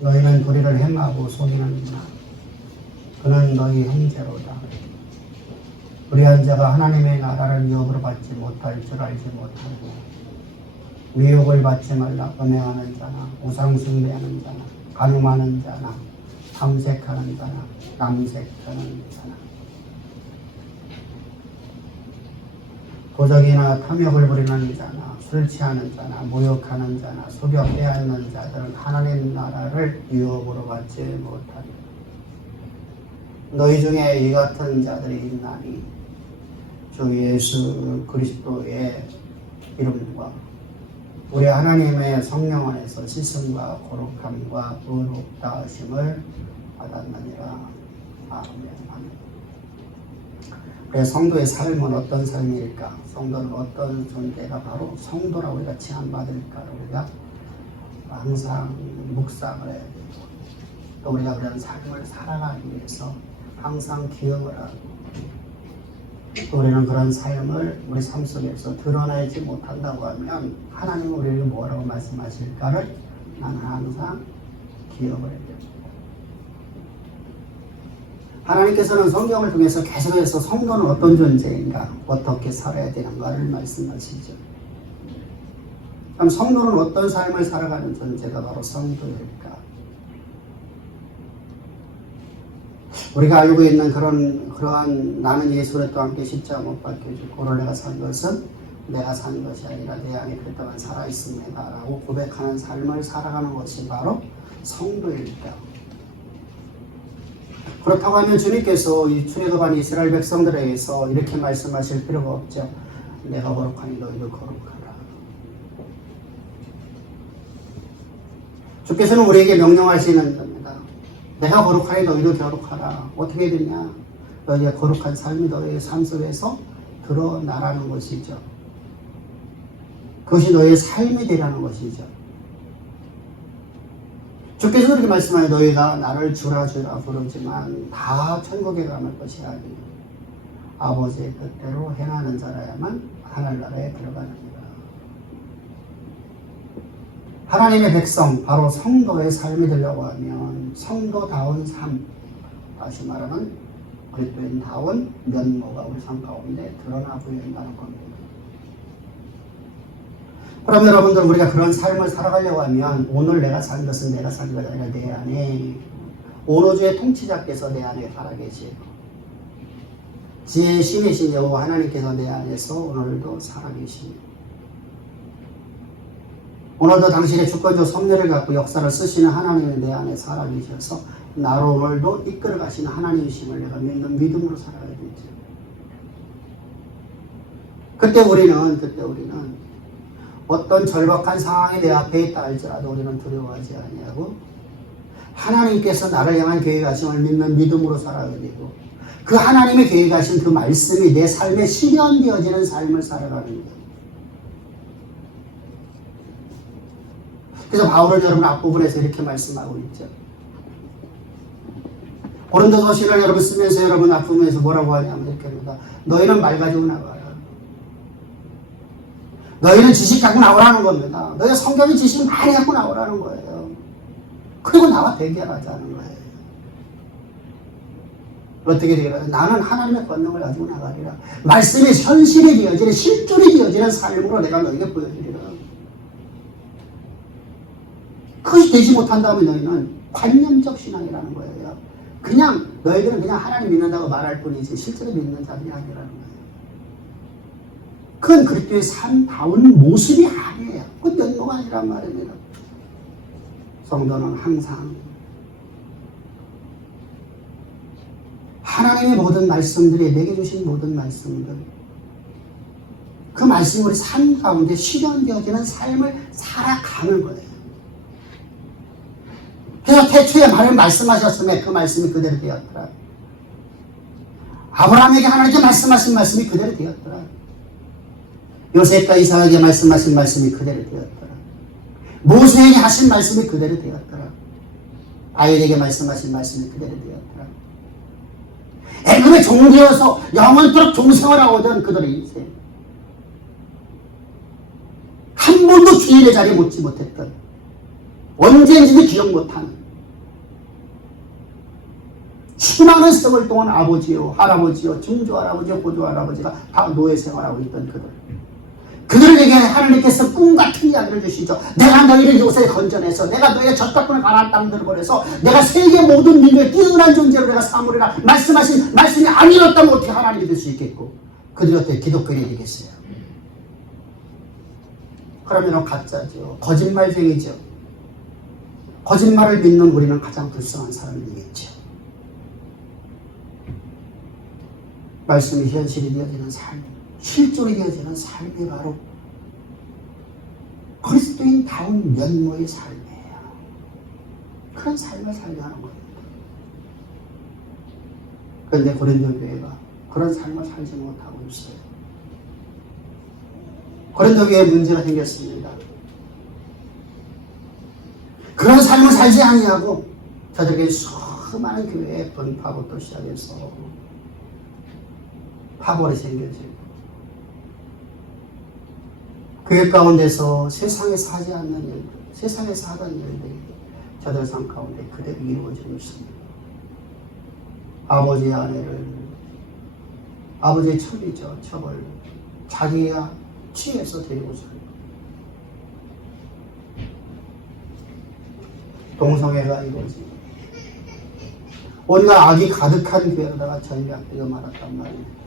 너희는 도리를 행하고 속이는구나. 그는 너희 형제로다. 불의한 자가 하나님의 나라를 유업으로 받지 못할 줄 알지 못하고 미혹을 받지 말라. 음행하는 자나 우상숭배하는 자나 간음하는 자나 탐색하는 자나 남색하는 자나 도적이나 탐욕을 부리는 자나 술 취하는 자나 모욕하는 자나 속여 빼앗는 자들은 하나님 나라를 유업으로 받지 못하리라. 너희 중에 이 같은 자들이 있나니 주 예수 그리스도의 이름과 우리 하나님의 성령 안에서 씻음과 거룩함과 의롭다 하심을 받았느니라. 아멘. 그래서 성도의 삶은 어떤 삶일까? 성도는 어떤 존재가 바로 성도라고 우리가 칭함받을까? 우리가 항상 묵상을 해야 되고 또 우리가 그런 삶을 살아가기 위해서 항상 기억을 하고 또 우리는 그런 삶을 우리 삶 속에서 드러내지 못한다고 하면 하나님은 우리에게 뭐라고 말씀하실까를 나는 항상 기억을 해야 됩니다. 하나님께서는 성경을 통해서 계속해서 성도는 어떤 존재인가, 어떻게 살아야 되는가를 말씀하시죠. 그럼 성도는 어떤 삶을 살아가는 존재가 바로 성도일까? 우리가 알고 있는 그러한 나는 예수 그리스도와 함께 십자가 못 박혀 죽고 내가 산 것은 내가 산 것이 아니라 내 안에 그리스도가 살아있습니다 라고 고백하는 삶을 살아가는 것이 바로 성도일까? 그렇다고 하면 주님께서 이 출애굽한 이스라엘 백성들에 의해서 이렇게 말씀하실 필요가 없죠. 내가 거룩하니 너희도 거룩하라. 주께서는 우리에게 명령하시는 겁니다. 내가 거룩하니 너희도 거룩하라. 어떻게 되냐? 너희의 거룩한 삶이 너희의 삶 속에서 드러나라는 것이죠. 그것이 너희의 삶이 되라는 것이죠. 주께서 그렇게 말씀하여 너희가 나를 주라 부르지만 다 천국에 감을 것이 아니요 아버지의 뜻대로 행하는 자라야만 하늘나라에 들어가느니라. 하나님의 백성 바로 성도의 삶이 되려고 하면 성도다운 삶, 다시 말하면 그리스도인다운 면모가 우리 삶 가운데 드러나 보여야 한다는 겁니다. 그럼 여러분들 우리가 그런 삶을 살아가려고 하면 오늘 내가 산 것은 내가 산 것이 아니라 내 안에 오로주의 통치자께서 내 안에 살아계시고 지혜의 신이신 여호와 하나님께서 내 안에서 오늘도 살아계시고 오늘도 당신의 주권적 섭리를 갖고 역사를 쓰시는 하나님이 내 안에 살아계셔서 나를 오늘도 이끌어 가시는 하나님이심을 내가 믿는 믿음으로 살아야 되죠. 그때 우리는 어떤 절박한 상황이 내 앞에 있다 할지라도 우리는 두려워하지 아니하고 하나님께서 나를 향한 계획하심을 믿는 믿음으로 살아야 되고 그 하나님의 계획하신 그 말씀이 내 삶에 실현되어지는 삶을 살아가는 거예요. 그래서 바울은 여러분 앞부분에서 이렇게 말씀하고 있죠. 고린도서신을 여러분 쓰면서 여러분 앞부분에서 뭐라고 하냐면 이렇게 합니다. 너희는 말 가지고 나가라. 너희는 지식 갖고 나오라는 겁니다. 너희 성경의 지식 많이 갖고 나오라는 거예요. 그리고 나와 대결하자는 거예요. 어떻게 되겠어요? 나는 하나님의 권능을 가지고 나가리라. 말씀이 현실이 되어지는 실존이 되어지는 삶으로 내가 너희에게 보여주리라. 그것이 되지 못한다면 너희는 관념적 신앙이라는 거예요. 그냥 너희들은 그냥 하나님 믿는다고 말할 뿐이지 실제로 믿는 자들이 아니라는 거예요. 그건 그리스도의 삶다운 모습이 아니에요. 그건 면모가 아니란 말입니다. 성도는 항상 하나님의 모든 말씀들이 내게 주신 모든 말씀들 그 말씀이 우리 삶 가운데 실현되어지는 삶을 살아가는 거예요. 그래서 태초에 말씀하셨음에 그 말씀이 그대로 되었더라. 아브라함에게 하나님께 말씀하신 말씀이 그대로 되었더라. 요셉과 이삭에게 말씀하신 말씀이 그대로 되었더라. 모세에게 하신 말씀이 그대로 되었더라. 아이에게 말씀하신 말씀이 그대로 되었더라. 애굽의 종되어서 영원토록 종생활하고던 그들의 인생 한 번도 주인의 자리에 묻지 못했던 언제인지도 기억 못하는 수많은 세월 동안 아버지요, 할아버지요, 증조할아버지요, 고조할아버지가 다 노예 생활하고 있던 그들에게 하나님께서 꿈 같은 이야기를 주시죠. 내가 너희를 요새 건져내서 내가 너희의 젖가뿐을 가나안 땅들을 보내서 내가 세계 모든 민족의 뛰어난 존재로 내가 삼으리라 말씀하신 말씀이 아니었다면 어떻게 하나님이 될 수 있겠고 그들이 어떻게 기독교인이 되겠어요. 그러면 가짜죠. 거짓말쟁이죠. 거짓말을 믿는 우리는 가장 불쌍한 사람이 되겠죠. 말씀이 현실이 되어지는 삶, 실존이 되어지는 삶이 바로 그리스도인다운 면모의 삶이에요. 그런 삶을 살게 하는 겁니다. 그런데 고린도 교회가 그런 삶을 살지 못하고 있어요. 고린도 교회에 문제가 생겼습니다. 그런 삶을 살지 아니하고 저들에게 수많은 교회의 분파부터 시작해서 파벌이 생겨지고 교회 가운데서 세상에 사지 않는 일들, 세상에 사던 일들이 저들 삶 가운데 그대로 이루어지고 있습니다. 아버지의 아내를, 아버지의 첩이죠, 첩을 자기가 취해서 데리고 살고 동성애가 이루어지고 온갖 악이 가득한 교회로다가 전략되어 말았단 말이에요.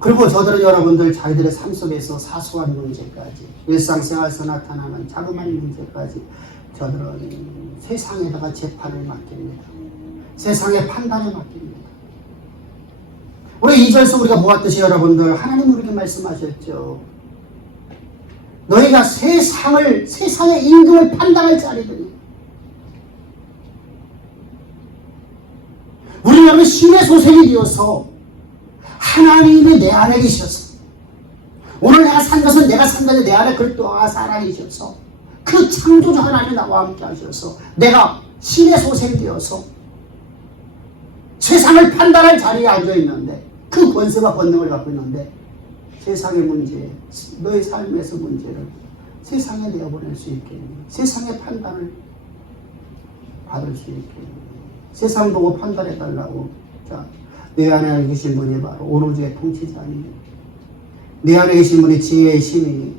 그리고 저들은 여러분들 자기들의 삶 속에서 사소한 문제까지 일상생활에서 나타나는 자그마한 문제까지 저들은 세상에다가 재판을 맡깁니다. 세상의 판단을 맡깁니다. 우리 2절에서 우리가 보았듯이 여러분들 하나님 우리에게 말씀하셨죠. 너희가 세상의 임금을 판단할 자리더니 우리는 신의 소생이 되어서 하나님이 내 안에 계셔서 오늘 내가 산 것은 내가 산 것이 내 안에 그리스도가 살아계셔서 그 창조주 하나님이 나와 함께 하셔서 내가 신의 소생이 되어서 세상을 판단할 자리에 앉아있는데 그 권세와 권능을 갖고 있는데 세상의 문제, 너의 삶에서 문제를 세상에 내어보낼 수 있겠니? 세상의 판단을 받을 수 있겠니? 세상 보고 판단해달라고. 자, 내 안에 계신 분이 바로 온 우주의 통치자니, 내 안에 계신 분이 지혜의 신이니,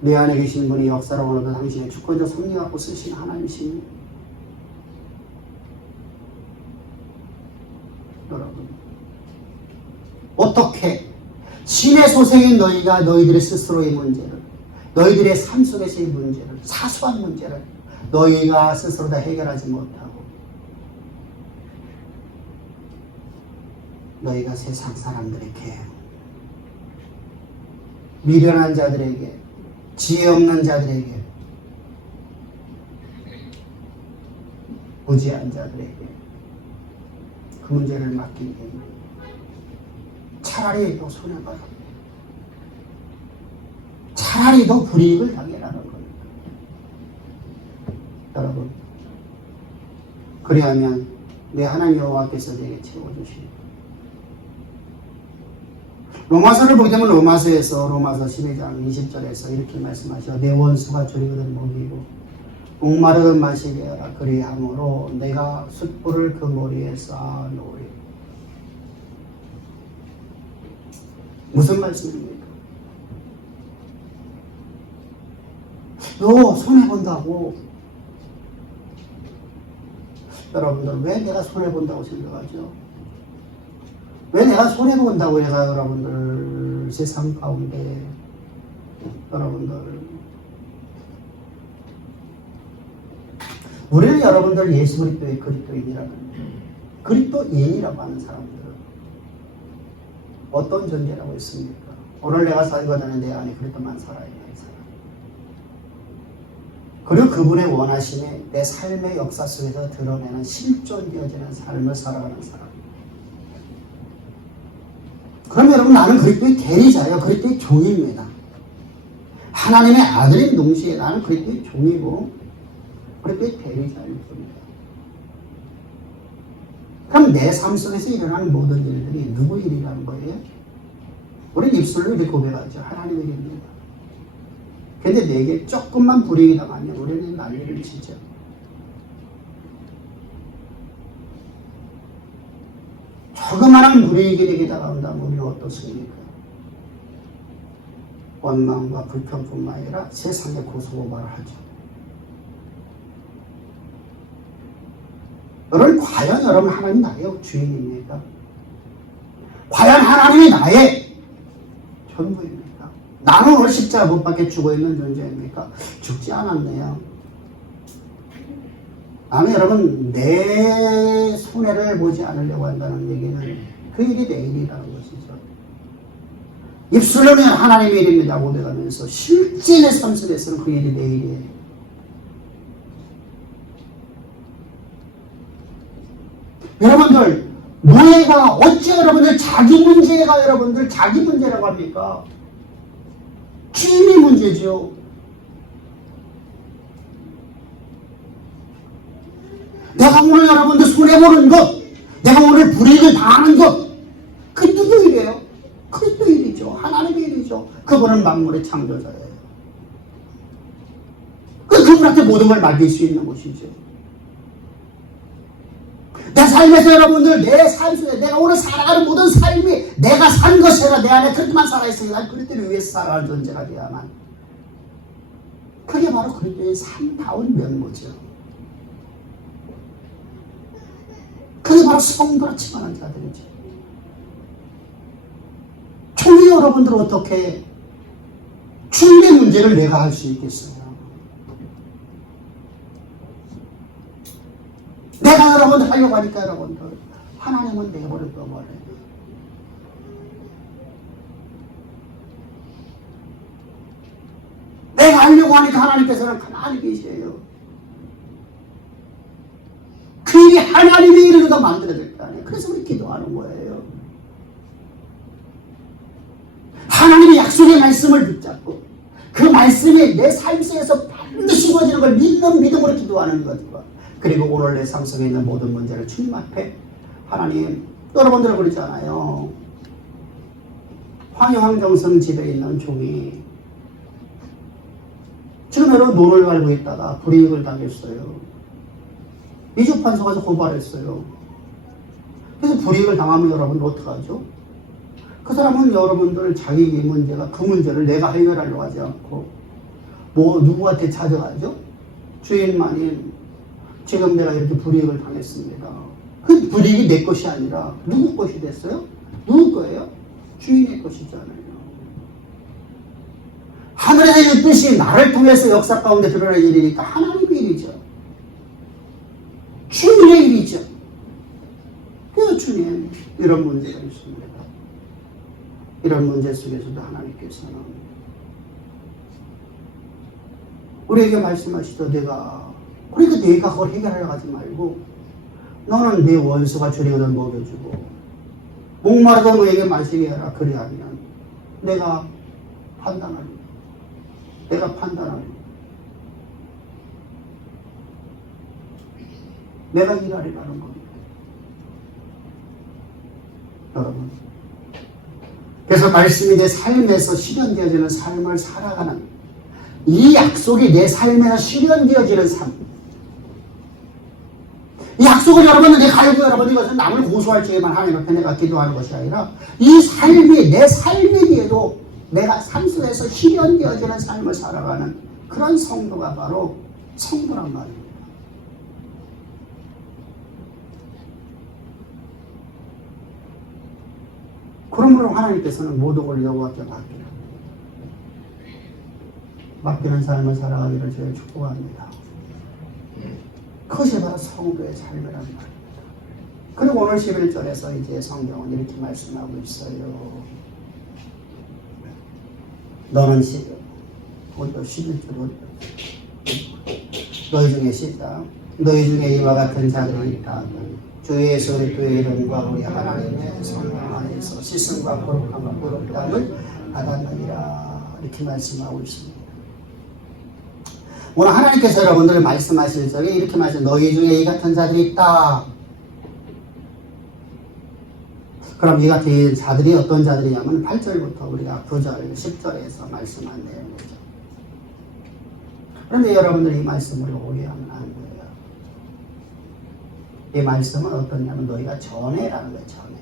내 안에 계신 분이 역사로 오늘도 당신의 주권적 섭리 갖고 쓰신 하나님이시니. 여러분, 어떻게 신의 소생인 너희가 너희들의 스스로의 문제를, 너희들의 삶 속에서의 문제를, 사소한 문제를 너희가 스스로 다 해결하지 못하고 너희가 세상 사람들에게, 미련한 자들에게, 지혜 없는 자들에게, 무지한 자들에게 그 문제를 맡기기 때문에 차라리 더 손해봐라. 차라리 더 불이익을 당해라는 겁니다. 여러분, 그리하면 내 하나님 여호와께서 내게 채워주시니. 로마서를 보게 되면 로마서 12장 20절에서 이렇게 말씀하셔. 내 원수가 줄이거든 먹이고 목마르든 마시게 하라. 그리함으로 내가 숯불을 그 머리에 쌓아 놓으리. 무슨 말씀입니까? 너 손해본다고. 여러분들 왜 내가 손해본다고 생각하죠? 왜 내가 손해본다고 해서 여러분들 세상 가운데 여러분들 우리는 여러분들 예수 그리스도의 그리스도인이라는 그리스도인이라고 하는 사람들은 어떤 존재라고 했습니까? 오늘 내가 살거든 내 안에 그리스도만 살아야 되는 사람. 그리고 그분의 원하심에 내 삶의 역사 속에서 드러내는 실존되어지는 삶을 살아가는 사람. 그럼 여러분 나는 그리스도의 대리자예요. 그리스도의 종입니다. 하나님의 아들인 동시에 나는 그리스도의 종이고 그리스도의 대리자일 뿐입니다. 그럼 내 삶 속에서 일어나는 모든 일들이 누구 일이라는 거예요? 우리는 입술로 이렇게 고백하죠. 하나님의 일입니다. 근데 내게 조금만 불이익이 당하면 우리는 난리를 치죠. 조그마한 불이익이 다가온다면 우리는 어떻습니까? 원망과 불평뿐만 아니라 세상에 고소고발을 하죠. 여러분, 과연 여러분 하나님 나의 주인입니까? 과연 하나님이 나의 전부입니까? 나는 오늘 십자가 못 박혀 죽어 있는 존재입니까? 죽지 않았네요. 나는 여러분 내 손해를 보지 않으려고 한다는 얘기는 그 일이 내 일이라는 것이죠. 입술로는 하나님의 일입니다 고백하면서 실제 내 삶 속에서는 그 일이 내 일이에요. 여러분들 노예가 어찌 여러분들 자기 문제가 여러분들 자기 문제라고 합니까? 주인의 문제죠. 내가 오늘 여러분들 손해보는 것, 내가 오늘 불이익을 당하는 것, 그 누구 일이에요? 그리스도 일이죠. 하나님의 일이죠. 그분은 만물의 창조자예요. 그분한테 모든 걸 맡길 수 있는 것이죠. 내 삶에서 여러분들 내 삶 속에 내가 오늘 살아가는 모든 삶이 내가 산 것이 아니라 내 안에 그렇게만 살아있으니까 그리스도를 위해서 살아가는 존재가 되어야만, 그게 바로 그리스도의 삶다운 면모죠. 그게 바로 성도라 칭하는 자들이죠. 총리 여러분들 어떻게 주님의 문제를 내가 할 수 있겠어요? 내가 여러분들 하려고 하니까 여러분들 하나님은 내버려 둬버려요. 내가 하려고 하니까 하나님께서는 가만히 계세요. 그 일이 하나님의 일을 더 만들어야 될 거 아니에요. 그래서 우리 기도하는 거예요. 하나님의 약속의 말씀을 붙잡고 그 말씀이 내 삶 속에서 반드시 이루어지는 걸 믿는 믿음으로 기도하는 것과, 그리고 오늘 내 삶 속에 있는 모든 문제를 주님 앞에, 하나님, 여러분들 그러잖아요. 황영정성 집에 있는 종이 지금 여러분 돈을 갈고 있다가 불이익을 당했어요. 이주판소 가서 고발했어요. 그래서 불이익을 당하면 여러분 어떡하죠? 그 사람은 여러분들 자기 문제가, 그 문제를 내가 해결하려고 하지 않고 뭐 누구한테 찾아가죠? 주인만인 지금 내가 이렇게 불이익을 당했습니다. 그 불이익이 내 것이 아니라 누구 것이 됐어요? 누구 거예요? 주인의 것이잖아요. 하늘에서 이 뜻이 나를 통해서 역사 가운데 드러날 일이니까 하나님의 일이죠. 주님의 일이죠. 그래서 주님, 이런 문제가 있습니다. 이런 문제 속에서도 하나님께서는 우리에게 말씀하시죠. 그러니까 내가 그걸 해결하려고 하지 말고 너는 네 원수가 주리거든 먹여주고 목마르다 너에게 마시게 하라. 그리하면 내가 판단하리라. 내가 일하리라는 겁니다. 여러분, 그래서 말씀이 내 삶에서 실현되어지는 삶을 살아가는, 이 약속이 내 삶에서 실현되어지는 삶, 이 약속을 여러분은 내가 알고 여러분 이것은 남을 고소할 적에만 하나님 앞에 내가 기도하는 것이 아니라 이 삶이 내 삶에 대해도 내가 삶 속에서 실현되어지는 삶을 살아가는 그런 성도가 바로 성도란 말입니다. 그러므로 하나님께서는 모든 걸 여호와께 맡기는 삶을 살아가기를 저희 축복합니다. 그것이 바로 성도의 삶이란 말입니다. 그리고 오늘 11절에서 이제 성경은 이렇게 말씀하고 있어요. 너는 오늘 11절 너희 중에 씻다. 너희 중에 이와 같은 자들이 있다. 주 예수 그리스도의 이름과 우리 하나님의 성령 안에서 씻음과 거룩함과 거룩함을 받았느니라. 이렇게 말씀하고 있습니다. 오늘 하나님께서 여러분들 말씀하실 적에 이렇게 말씀, 너희 중에 이 같은 자들이 있다. 그럼 이 같은 자들이 어떤 자들이냐면 8절부터 우리가 9절, 10절에서 말씀한 내용이죠. 그런데 여러분들 이 말씀을 오해하면 안 돼요. 이 말씀은 어떠냐면 너희가 전해라는 거예요. 전해.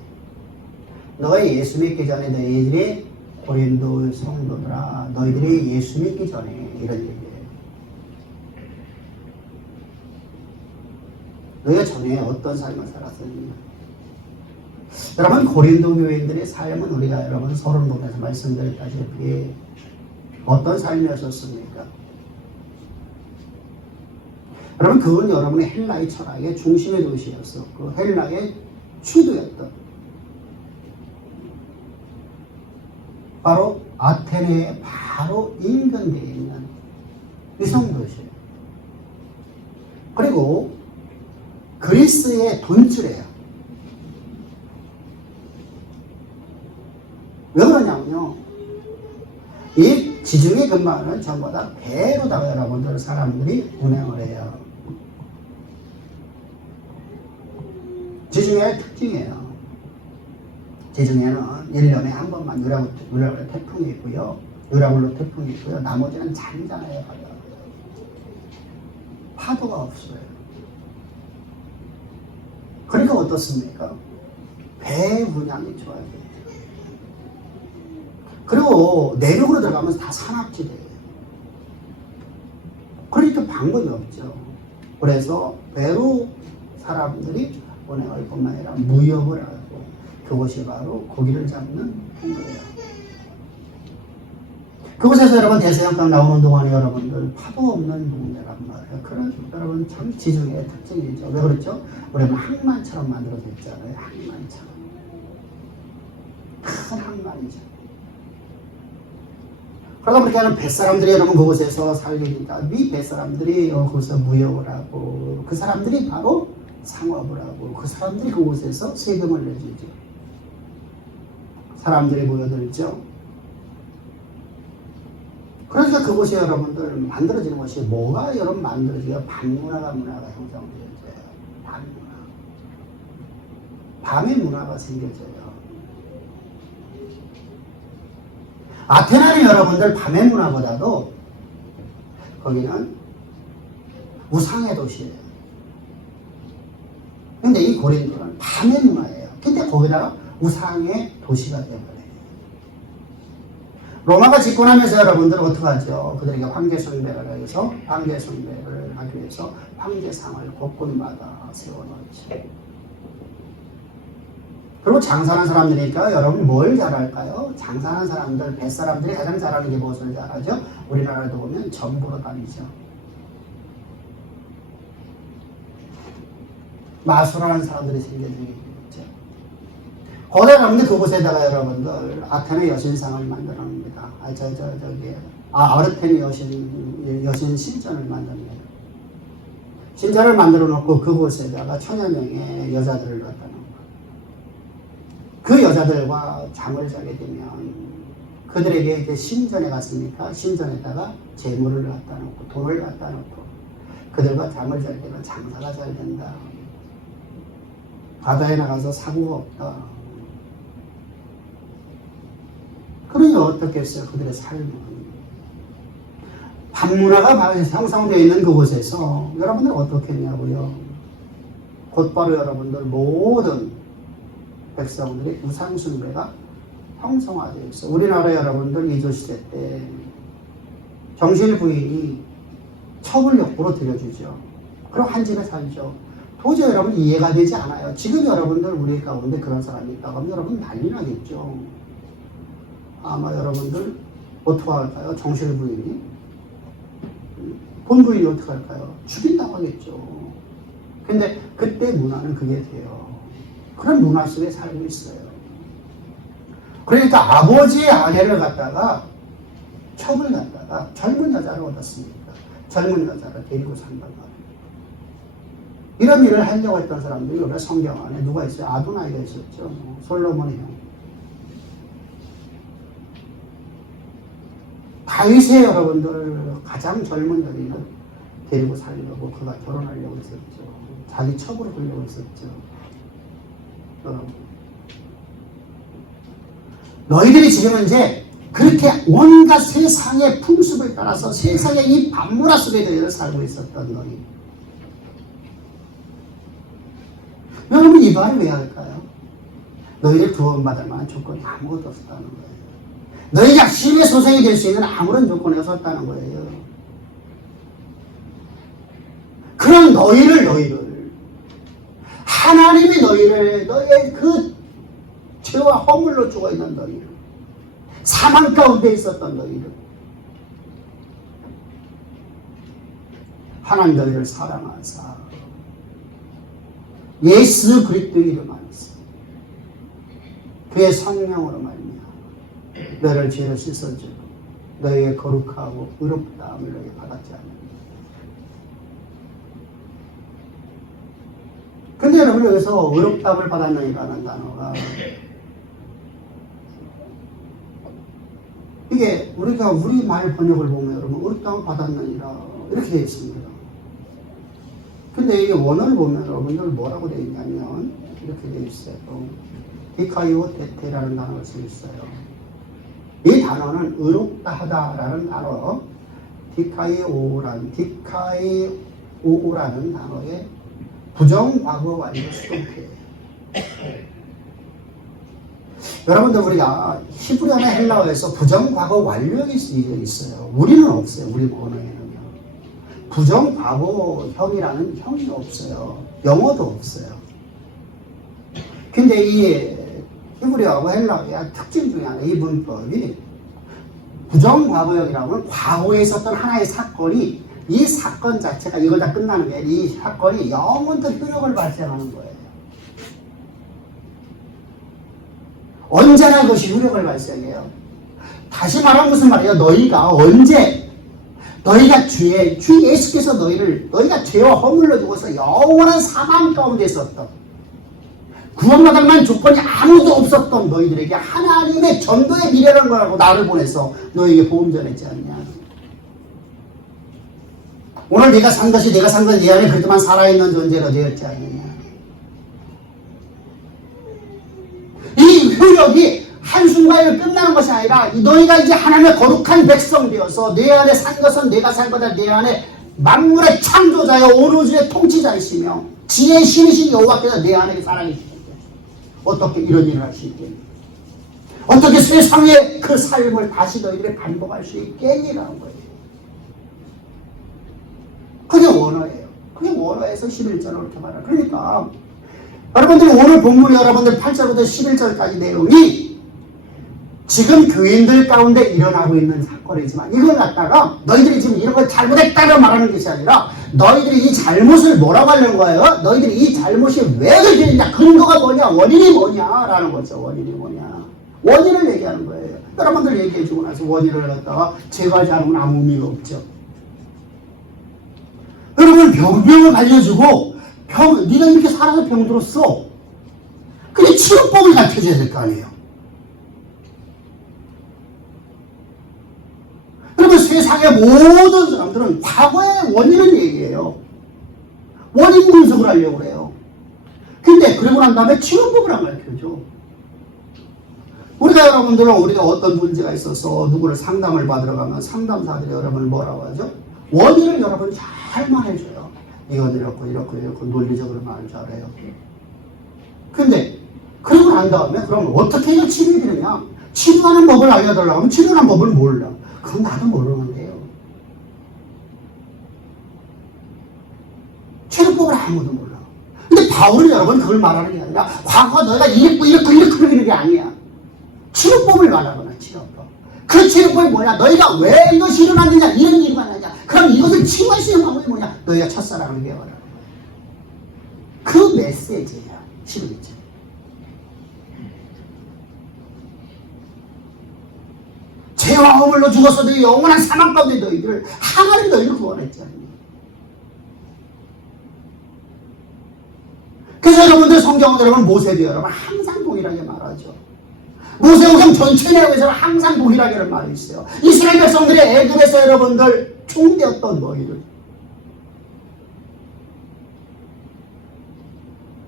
너가 예수 믿기 전에 너희들이 고린도 성도들아 너희들이 예수 믿기 전에 이런 얘기예요. 너희가 전에 어떤 삶을 살았느냐. 여러분 고린도 교인들의 삶은 우리가 여러분 서론 보면서 말씀드렸다시피 어떤 삶이었습니까? 여러분 그건 여러분의 헬라의 철학의 중심의 도시였었고 헬라의 수도였던 바로 아테네의 바로 인근대에 있는 위성도시예요. 그리고 그리스의 돈줄이에요. 왜 그러냐면요. 이 지중해 근방은 전부 다 배로다가 여러분들 사람들이 운행을 해요. 지중해의 특징이에요. 지중해는 1년에 한 번만 유라굴로 태풍이 있고요. 유라굴로 태풍이 있고요. 나머지는 잔잔해요. 파도가 없어요. 그러니까 어떻습니까? 배 운양이 좋아요. 그리고 내륙으로 들어가면서 다 산악지대예요. 그러니까 방법이 없죠. 그래서 배로 사람들이 운행할 뿐만 아니라 무역을 하고 그것이 바로 고기를 잡는 행동이에요. 그곳에서 여러분 대서양강 나오는 동안에 여러분들 파도 없는 동네란 말이에요. 그런 여러분 참 지중해의 특징이죠. 왜 그렇죠? 우리는 항만처럼 만들어져 있잖아요. 항만처럼. 큰 항만이죠. 그러다 보니까 뱃사람들이 여러분 그곳에서 살리니까 미 뱃사람들이 거기서 무역을 하고 그 사람들이 바로 상업을 하고 그 사람들이 그곳에서 세금을 내주죠. 사람들이 모여들죠. 그러니까 그곳이 여러분들 만들어지는 것이 뭐가 여러분 만들어져요? 밤문화가 형성되어져요. 밤문화. 밤의 문화가 생겨져요. 아테네는 여러분들 밤의 문화보다도 거기는 우상의 도시예요. 근데 이 고린도는 밤의 문화예요. 근데 거기다가 우상의 도시가 되어버려요. 로마가 집권하면서 여러분들 어떻게 하죠? 그들에게 황제 숭배를 해서 황제 숭배를 하기 위해서 황제상을 곳곳마다 세워놓죠. 그리고 장사하는 사람들이니까 여러분 뭘 잘할까요? 장사하는 사람들, 뱃사람들이 가장 잘하는 게 무엇을 잘하죠? 우리나라도 보면 전보로 다니죠. 마술하는 사람들이 생겨지겠죠. 거기에 가면 그곳에다가 여러분들 아테네 여신상을 만들어냅니다. 아르테미 여신 신전을 만듭니다. 신전을 만들어 놓고 그곳에다가 천여 명의 여자들을 갖다 놓고 그 여자들과 잠을 자게 되면 그들에게 이제 신전에 갔으니까 신전에다가 재물을 갖다 놓고 돈을 갖다 놓고 그들과 잠을 잘 때면 장사가 잘 된다. 바다에 나가서 사고가 없다. 그러니 어떻겠어요? 그들의 삶은. 밤문화가 형성되어 있는 그곳에서 여러분들 어떻게 했냐고요? 곧바로 여러분들 모든 백성들이 우상숭배가 형성화되어 있어요. 우리나라 여러분들 이조시대 때 정실부인이 첩을 역부로 들여주죠. 그럼 한 집에 살죠. 도저히 여러분 이해가 되지 않아요. 지금 여러분들 우리 가운데 그런 사람이 있다고 하면 여러분 난리 나겠죠. 아마 여러분들 어떻게 할까요? 정실부인이 본부인이 어떻게 할까요? 죽인다고 하겠죠. 근데 그때 문화는 그게 돼요. 그런 문화 속에 살고 있어요. 그러니까 아버지의 아내를 갖다가 첩을 갖다가 젊은 여자를 얻었습니까? 젊은 여자를 데리고 산단 말이에요. 이런 일을 하려고 했던 사람들이 원래 성경 안에 누가 있어요? 아도나이가 있었죠. 솔로몬의 형. 다윗의 여러분들 가장 젊은 여인을 데리고 살려고 그가 결혼하려고 했었죠. 자기 첩으로 하려고 했었죠. 너희들이 지금 이제 그렇게 온갖 세상의 풍습을 따라서 세상의 이 밤문화 속에 너희들 살고 있었던 너희. 여러분 이 말을 왜 할까요? 너희를 구원받을 만한 조건이 아무것도 없었다는 거예요. 너희가 심의 소생이 될 수 있는 아무런 조건이 없었다는 거예요. 그런 너희를 하나님이 너희의 그 죄와 허물로 죽어있는 너희를, 사망 가운데 있었던 너희를, 하나님 너희를 사랑하사 예수 그리스도의 이름 안에서 그의 성령으로 말미암아 너희를 죄를 씻어주고 너희의 거룩하고 의롭다함을 너희 받았지 않느냐. 근데 여러분, 여기서 의롭다함을 받았느니라는 단어가, 이게 우리가 우리말 번역을 보면 여러분 의롭다함을 받았느니라 이렇게 되어 있습니다. 근데 이 원어를 보면 여러분들 뭐라고 되어 있냐면 이렇게 되어 있어요. 디카이오 테테라는 단어를 쓰고 있어요. 이 단어는 의롭다 하다라는 단어, 디카이오라는 단어의 부정과거 완료 수동태예요. 여러분들, 우리가 히브리어나 헬라어에서 부정과거 완료형이 있어요. 우리는 없어요. 우리 언어에는요. 부정과거형이라는 형이 없어요. 영어도 없어요. 근데 이 히브리어하고 헬라어의 특징 중에 하나, 이 문법이 부정과거형이라고 하면 과거에 있었던 하나의 사건이, 이 사건 자체가 이걸 다 끝나는 게, 이 사건이 영원토록 효력을 발생하는 거예요. 언제나 그것이 효력을 발생해요. 다시 말하면 무슨 말이에요? 너희가 언제, 너희가 주 예수께서 너희가 죄와 허물로 죽어서 영원한 사망 가운데 있었던, 구원받을 만한 조건이 아무도 없었던 너희들에게 하나님의 전도의 미래라는 거라고 나를 보내서 너희에게 복음 전했지 않냐. 오늘 내가 산 것이 내 안에 그렇게만 살아있는 존재로 되었지 않느냐. 이 효력이 한순간에 끝나는 것이 아니라, 너희가 이제 하나님의 거룩한 백성 되어서 내 안에 산 것은 내가 살 거다. 내 안에 만물의 창조자여 온 우주의 통치자이시며 지혜의 신이신 여호와께서 내 안에 살아계시는데 어떻게 이런 일을 할 수 있겠니? 어떻게 세상의 그 삶을 다시 너희들이 반복할 수 있겠니라는 거예요. 그게 원어예요. 그게 원어에서 11절을 이렇게 말해요. 그러니까 여러분들이 오늘 본문이 여러분들 8절부터 11절까지 내용이 지금 교인들 가운데 일어나고 있는 사건이지만, 이걸 갖다가 너희들이 지금 이런 걸 잘못했다고 말하는 것이 아니라 너희들이 이 잘못을 뭐라고 하려는 거예요? 너희들이 이 잘못이 왜 그렇게 되냐, 근거가 뭐냐, 원인이 뭐냐라는 거죠. 원인이 뭐냐, 원인을 얘기하는 거예요. 여러분들 얘기해주고 나서 원인을 갖다가 제거하지 않으면 아무 의미가 없죠. 여러분, 병을 알려주고, 네가 이렇게 살아서 병들었어. 근데 치료법을 가르쳐줘야 될 거 아니에요. 여러분, 세상의 모든 사람들은 과거의 원인을 얘기해요. 원인 분석을 하려고 그래요. 근데 그러고 난 다음에 치료법을 안 가르쳐줘. 우리가 어떤 문제가 있어서 누구를 상담을 받으러 가면 상담사들이 여러분을 뭐라고 하죠? 원인을 여러분 잘 말해줘요. 이건 이렇고 논리적으로 말 잘해요. 근데 그러고 난 다음에 그럼 어떻게 해야 치료가 되느냐? 치료하는 법을 알려달라고 하면 치료하는 법을 몰라. 그건 나도 모르는데요. 치료법을 아무도 몰라. 근데 바울은 여러분 그걸 말하는 게 아니라 과거 너희가 이랬고 이런 게 아니야. 치료법을 말하거나 치료법. 그 치료법이 뭐냐? 너희가 왜 이것이 일어났느냐? 이런 일이 일어났느냐? 그럼 이것을 치유할 수 있는 방법이 뭐냐? 너희가 첫사랑을 배워라. 그 메시지야. 치료이지. 죄와 허물로 죽어서 너희 영원한 사망 가운데 너희를 하나님 너희를 구원했지 않니? 그래서 여러분들 성경은 여러분 모세도 여러분 항상 동일하게 말하죠. 모세오경 전체 내용에서는 항상 동일하게 말이 있어요. 이스라엘 백성들이 애굽에서 여러분들 총되었던 너희들,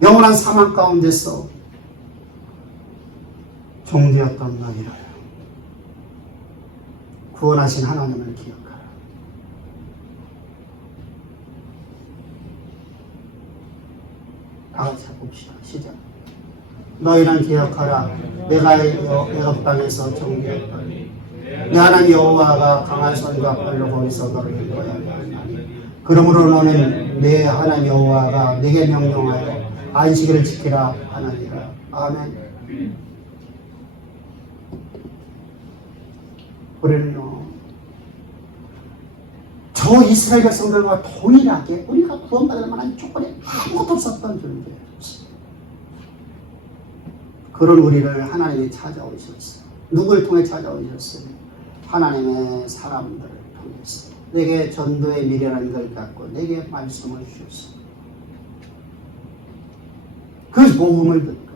영원한 사망 가운데서 종되었던 너희를 구원하신 하나님을 기억하라. 다 같이 봅시다. 시작. 너희는 기억하라. 내가 애굽 땅에서 정죄했더니 내 하나님 여호와가 강한 손과 팔로 거기서 너를 인도하였나니 그러므로 너는 내 하나님 여호와가 네게 명령하여 안식일을 지키라 하느니라. 아멘. 우리는요, 저 이스라엘 백성들과 동일하게 우리가 구원받을 만한 조건이 아무것도 없었던 존재예요. 그런 우리를 하나님이 찾아오셨어요. 누굴 통해 찾아오셨어요? 하나님의 사람들을 통해서. 내게 전도의 미련한 걸 갖고 내게 말씀을 주셨어요. 그 복음을 듣고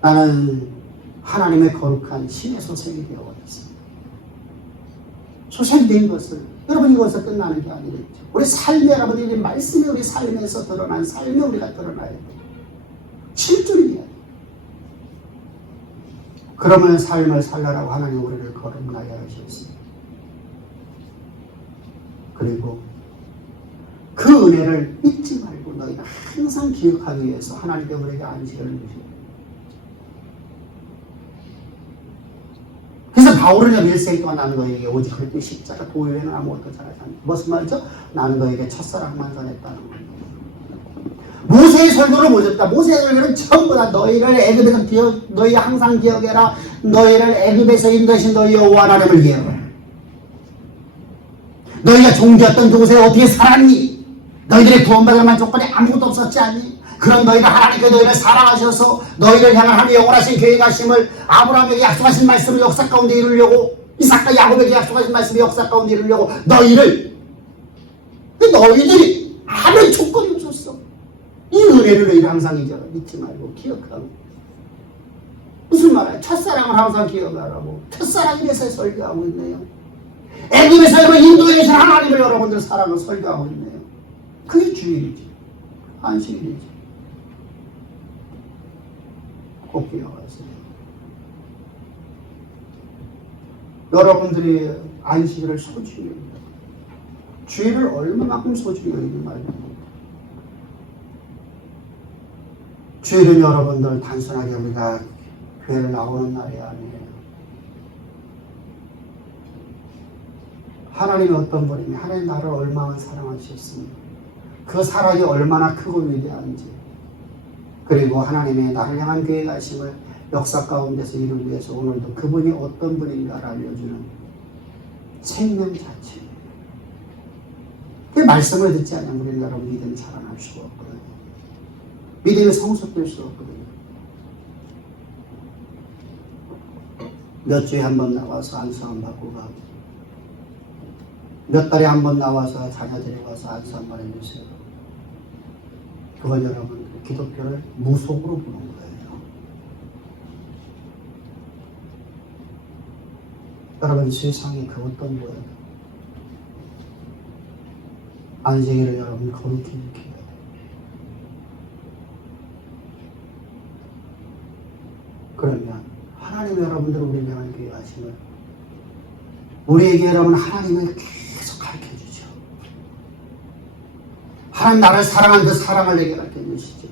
나는 하나님의 거룩한 신의 소생이 되어버렸습니다. 소생된 것을 여러분 이것에서 끝나는 게 아니겠죠. 우리 삶에 여러분이 말씀이 우리 삶에서 드러난 삶에 우리가 드러나야 돼요. 실존이에요. 그러면 삶을 살라라고 하나님 우리를 거듭나게 하셨습니다. 그리고 그 은혜를 잊지 말고 너희가 항상 기억하기 위해서 하나님께 우리에게 안식을 주시고 그래서 바울은 일생 동안 나는 너희에게 오직 그리스도의 십자가 도의 외에는 아무것도 잘하지 않는다. 무슨 말이죠? 나는 너희에게 첫사랑만 전했다는 겁니다. 모세의 설교를 보셨다. 모세의 설교는 전부 다 너희를 애굽에서 너희 항상 기억해라. 너희를 애굽에서 인도하신 너희 여호와 하나님을 기억해라. 너희가 종되었던 그곳에 어떻게 살았니? 너희들의 구원받을 만한 조건이 아무것도 없었지 않니? 그런 너희가 하나님께 너희를 사랑하셔서 너희를 향한 하나님의 영원하신 계획하심을 아브라함에게 약속하신 말씀을 역사 가운데 이루려고 이삭과 야곱에게 약속하신 말씀을 역사 가운데 이루려고 너희들이 아무 조건이 없었어. 이 은혜를 너희를 항상 잊지 말고 기억하고. 무슨 말이야? 첫사랑을 항상 기억하라고. 첫사랑에 대해서 설교하고 있네요. 애굽에서 여러분 인도에서 하나님을 여러분들 사랑을 설교하고 있네요. 그게 주일이지. 안식일이지. 꼭 기억하세요. 여러분들이 안식일을 소중히 여깁니다. 주일을 얼마만큼 소중히 여기는 말입니다. 주일은 여러분들 단순하게 우리가 교회를 나오는 날이 아니에요. 하나님이 어떤 분이니 하나님 나를 얼마나 사랑하셨습니까? 그 사랑이 얼마나 크고 위대한지 그리고 하나님의 나를 향한 계획하심을 역사 가운데서 이루기 위해서 오늘도 그분이 어떤 분인가를 알려주는 생명 자체입니다. 그 말씀을 듣지 않으면 우리는 여러분 믿음이 자라날 수가 없거든요. 믿음이 성숙될 수 없거든요. 몇 주에 한 번 나와서 안수함 받고 가고 몇 달에 한 번 나와서 자녀들이 와서 안수함 받아주세요. 그건 여러분 기독교를 무속으로 보는 거예요. 여러분 세상이 그 어떤 거예요? 안식일을 여러분 거룩히 지켜야 돼요. 그러면 하나님 여러분들 우리를 향한 계획하심을 우리에게 여러분 하나님을 계속 가르쳐주죠. 하나님 나를 사랑한 그 사랑을 내게 가르쳐주시죠.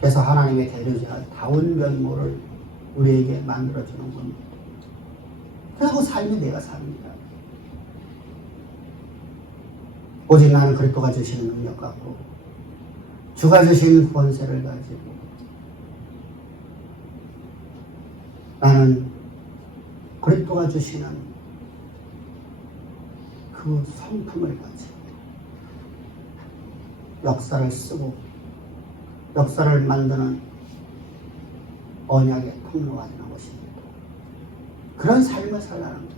그래서 하나님의 대리자다운 면모를 우리에게 만들어주는 겁니다. 그리고 삶이 내가 삽니다. 오직 나는 그리스도가 주시는 능력 갖고 주가 주시는 권세를 가지고 나는 그리스도가 주시는 그 성품을 가지고 역사를 쓰고 역사를 만드는 언약의 통로가 되는 것입니다. 그런 삶을 살라는 거예요.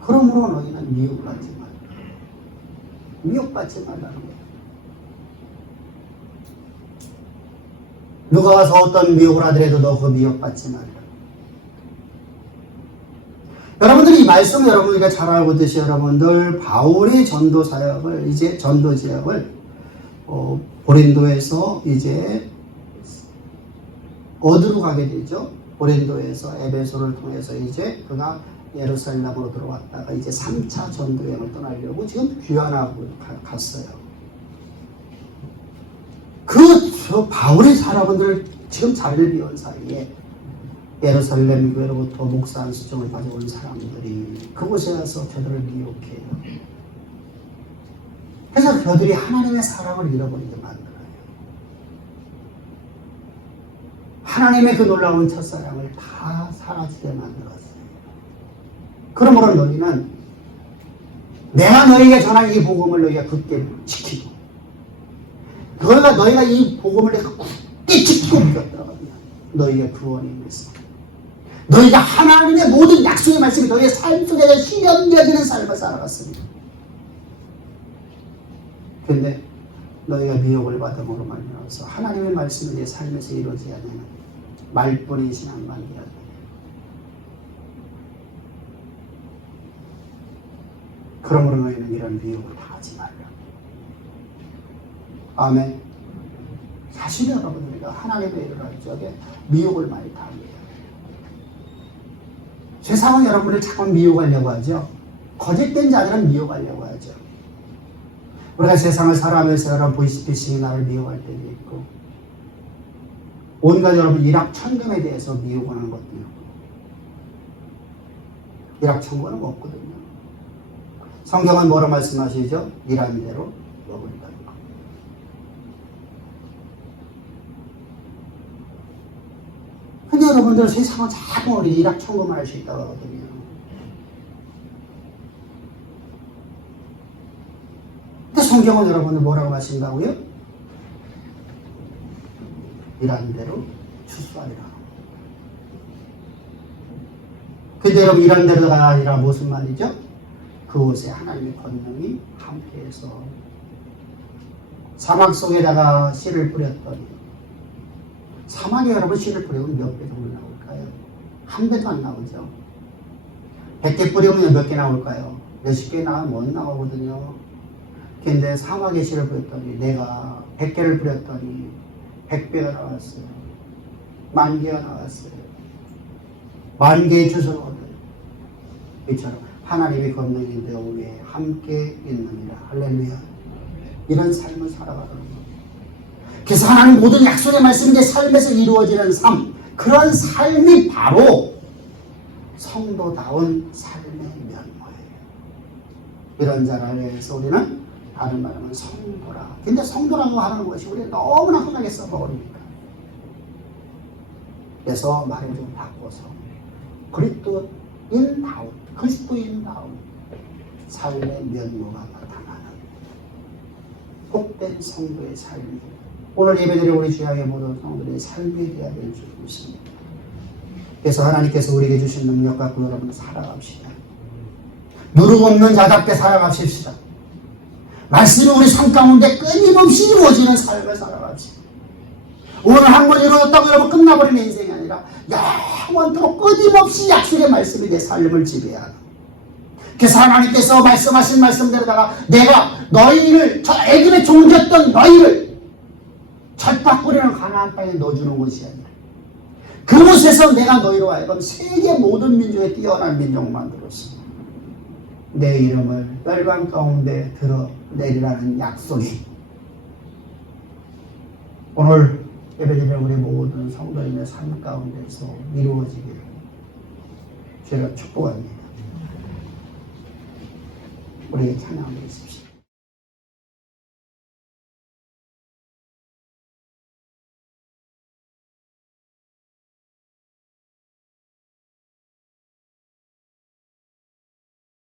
그러므로 너희는 미혹받지 말라. 미혹받지 말라는 거예요. 누가 와서 어떤 미혹을 하더라도 너 그 미혹받지 말라. 여러분들이 이 말씀을 여러분들이 잘 알고 있듯이 여러분들 바울의 전도 사역을 이제 전도 지역을 고린도에서 이제 어디로 가게 되죠? 고린도에서 에베소를 통해서 이제 그가 예루살렘으로 들어왔다가 이제 3차 전도 여행을 떠나려고 지금 귀환하고 갔어요. 저 바울의 사람들 지금 자리를 비운 사이에 예루살렘 교회로부터 목사 안수증을 가져온 사람들이 그곳에 와서 저들을 미혹해요. 그래서 그들이 하나님의 사랑을 잃어버리게 만들어요. 하나님의 그 놀라운 첫사랑을 다 사라지게 만들었어요. 그러므로 너희는 내가 너희에게 전한 이 복음을 너희가 굳게 지키고 너희가 이 복음을 내가 굳게 지키고 믿었더라면 너희의 구원이 있어. 너희가 하나님의 모든 약속의 말씀이 너희의 삶 속에 실현되어지는 삶을 살아갔습니다. 그런데 너희가 미혹을 받음으로 말미암아서 하나님의 말씀이 내 삶에서 이루어져야 되는 말뿐인 신앙만 되어야 돼. 그러므로 너희는 이런 미혹을 당하지 말라. 아멘. 사실 여러분 우리가 하나님의 일을 할 적에 미혹을 많이 당해요. 세상은 여러분을 자꾸 미혹하려고 하죠. 거짓된 자들은 미혹하려고 하죠. 우리가 세상을 살아가면서 여러분 보이스피싱이 나를 미혹할 때도 있고 온갖 여러분 일확천금에 대해서 미혹하는 것도 있고 일확천금은 없거든요. 성경은 뭐라고 말씀하시죠? 일한 대로 먹으리라. 근데 여러분들 세상은 자꾸 우리 일확천금을 할 수 있다고 하거든요. 근데 성경은 여러분들 뭐라고 하신다고요? 일한 대로 추수하리라. 근데 여러분 일한 대로가 아니라 무슨 말이죠? 그곳에 하나님의 권능이 함께해서 사막 속에다가 씨를 뿌렸더니 사막에 여러분 씨를 뿌리면 몇 배 정도 나올까요? 한 배도 안 나오죠. 100개 뿌리면 몇 개 나올까요? 몇십 개 나오면 못 나오거든요. 근데 사막에 씨를 뿌렸더니 내가 100개를 뿌렸더니 100배가 나왔어요. 10,000개가 나왔어요. 10,000개의 주소를 얻어요. 이처럼 하나님의 권능이 내 위에 함께 있느니라. 할렐루야. 이런 삶을 살아가는 거예요. 그래서 하나님 모든 약속의 말씀이 내 삶에서 이루어지는 삶, 그런 삶이 바로 성도다운 삶의 면모예요. 이런 자라에서 우리는 다른 말하면 성도라. 근데 성도라고 하는 것이 우리가 너무나 흔하게 써먹으니까. 그래서 말을 좀 바꿔서 그리스도인다운, 그리스도인다운 삶의 면모가 나타나는 복된 성도의 삶이 오늘 예배드린 우리 주양의 모든 성도들의 삶이 되어야 될 줄 믿습니다. 그래서 하나님께서 우리에게 주신 능력 갖고 여러분 살아갑시다. 누룩 없는 자답게 살아갑시다. 말씀이 우리 삶 가운데 끊임없이 이루어지는 삶을 살아갑시다. 오늘 한 번 이루어졌다고 여러분 끝나버리는 인생이 아니라 영원토록 끊임없이 약속의 말씀이 내 삶을 지배하는. 그래서 하나님께서 말씀하신 말씀대로다가 내가 너희를 저 애굽에 종되었던 너희를 절박거리는 가나안 땅에 넣어주는 것이 아니라 그곳에서 내가 너희로 하여금 세계 모든 민족에 뛰어난 민족 만들었어. 내 이름을 열방 가운데 드러내리라는 약속이 오늘 예배드리는 우리 모든 성도인의 삶 가운데서 이루어지기를 제가 축복합니다. 우리 찬양하고 있습시다.